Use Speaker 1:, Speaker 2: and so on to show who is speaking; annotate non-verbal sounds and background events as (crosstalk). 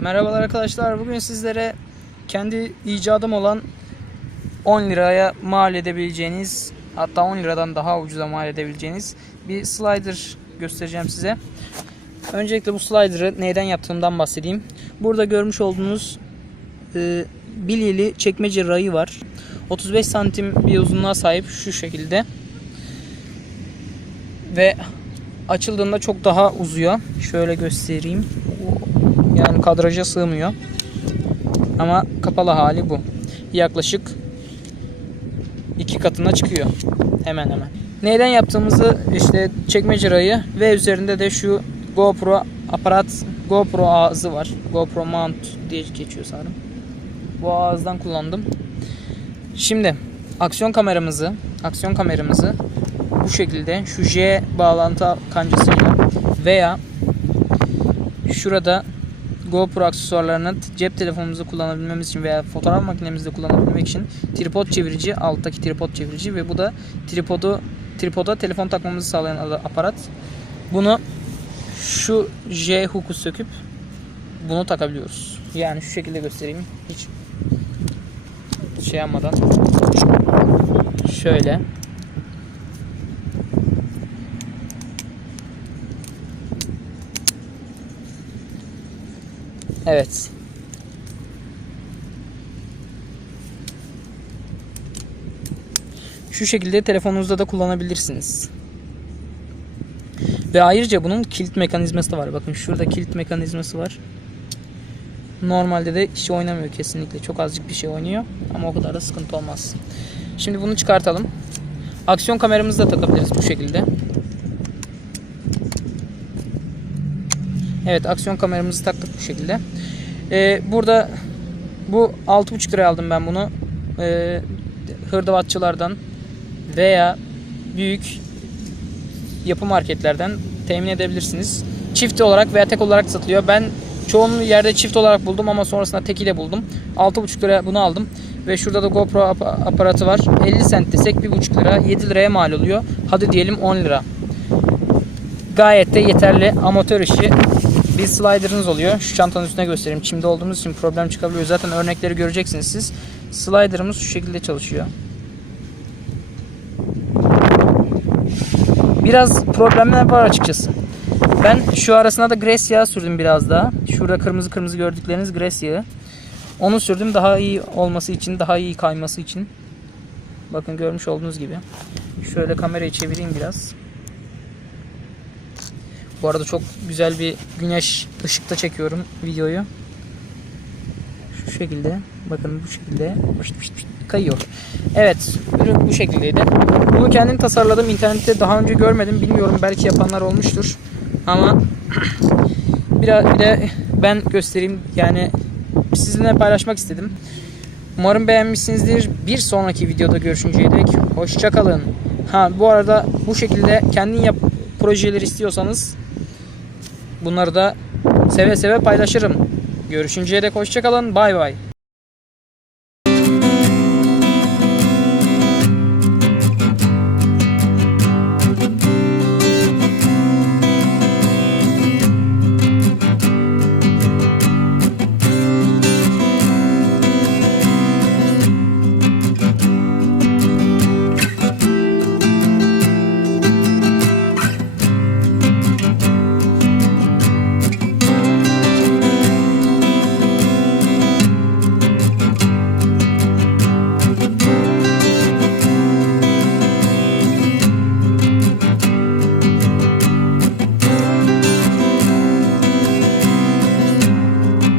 Speaker 1: Merhabalar arkadaşlar. Bugün sizlere kendi icadım olan 10 liraya mal edebileceğiniz hatta 10 liradan daha ucuza mal edebileceğiniz bir slider göstereceğim size. Öncelikle bu slider'ı neyden yaptığımdan bahsedeyim. Burada görmüş olduğunuz e, bilyeli çekmece rayı var. 35 santim bir uzunluğa sahip şu şekilde. Ve açıldığında çok daha uzuyor. Şöyle göstereyim. Yani kadraja sığmıyor. Ama kapalı hali bu. Yaklaşık iki katına çıkıyor. Hemen hemen. Neyden yaptığımızı işte çekmece rayı ve üzerinde de şu GoPro aparat GoPro ağzı var. GoPro mount diye geçiyor sanırım. Bu ağızdan kullandım. Şimdi aksiyon kameramızı aksiyon kameramızı bu şekilde şu J bağlantı kancasıyla veya şurada GoPro aksesuarlarını cep telefonumuzu kullanabilmemiz için veya fotoğraf makinemizde kullanabilmek için tripod çevirici, alttaki tripod çevirici ve bu da tripodu tripoda telefon takmamızı sağlayan aparat. Bunu şu J hook'u söküp bunu takabiliyoruz. Yani şu şekilde göstereyim. Hiç şey yapmadan. Şöyle. Evet. Şu şekilde telefonunuzda da kullanabilirsiniz. Ve ayrıca bunun kilit mekanizması da var. Bakın şurada kilit mekanizması var. Normalde de hiç oynamıyor kesinlikle. Çok azıcık bir şey oynuyor. Ama o kadar da sıkıntı olmaz. Şimdi bunu çıkartalım. Aksiyon kameramızı da takabiliriz bu şekilde. Evet aksiyon kameramızı taktık bu şekilde. Ee, burada bu 6,5 liraya aldım ben bunu. Ee, hırdavatçılardan veya büyük yapı marketlerden temin edebilirsiniz. Çift olarak veya tek olarak satılıyor. Ben çoğunluğu yerde çift olarak buldum ama sonrasında tekiyle buldum. 6,5 liraya bunu aldım. Ve şurada da GoPro ap- aparatı var. 50 cent desek 1,5 lira 7 liraya mal oluyor. Hadi diyelim 10 lira. Gayet de yeterli amatör işi bir slider'ınız oluyor. Şu çantanın üstüne göstereyim. Çimde olduğumuz için problem çıkabiliyor. Zaten örnekleri göreceksiniz siz. Slider'ımız şu şekilde çalışıyor. Biraz problemler var açıkçası. Ben şu arasına da gres yağı sürdüm biraz daha. Şurada kırmızı kırmızı gördükleriniz gres yağı. Onu sürdüm daha iyi olması için, daha iyi kayması için. Bakın görmüş olduğunuz gibi. Şöyle kamerayı çevireyim biraz. Bu arada çok güzel bir güneş ışıkta çekiyorum videoyu. Şu şekilde. Bakın bu şekilde pışt pışt pışt kayıyor. Evet, ürün bu şekildeydi. Bunu kendim tasarladım. İnternette daha önce görmedim. Bilmiyorum belki yapanlar olmuştur. Ama (clears throat) biraz bir de ben göstereyim. Yani sizinle paylaşmak istedim. Umarım beğenmişsinizdir. Bir sonraki videoda görüşünceye dek hoşçakalın. Ha bu arada bu şekilde kendin yap projeleri istiyorsanız bunları da seve seve paylaşırım. Görüşünceye dek hoşçakalın. Bay bay.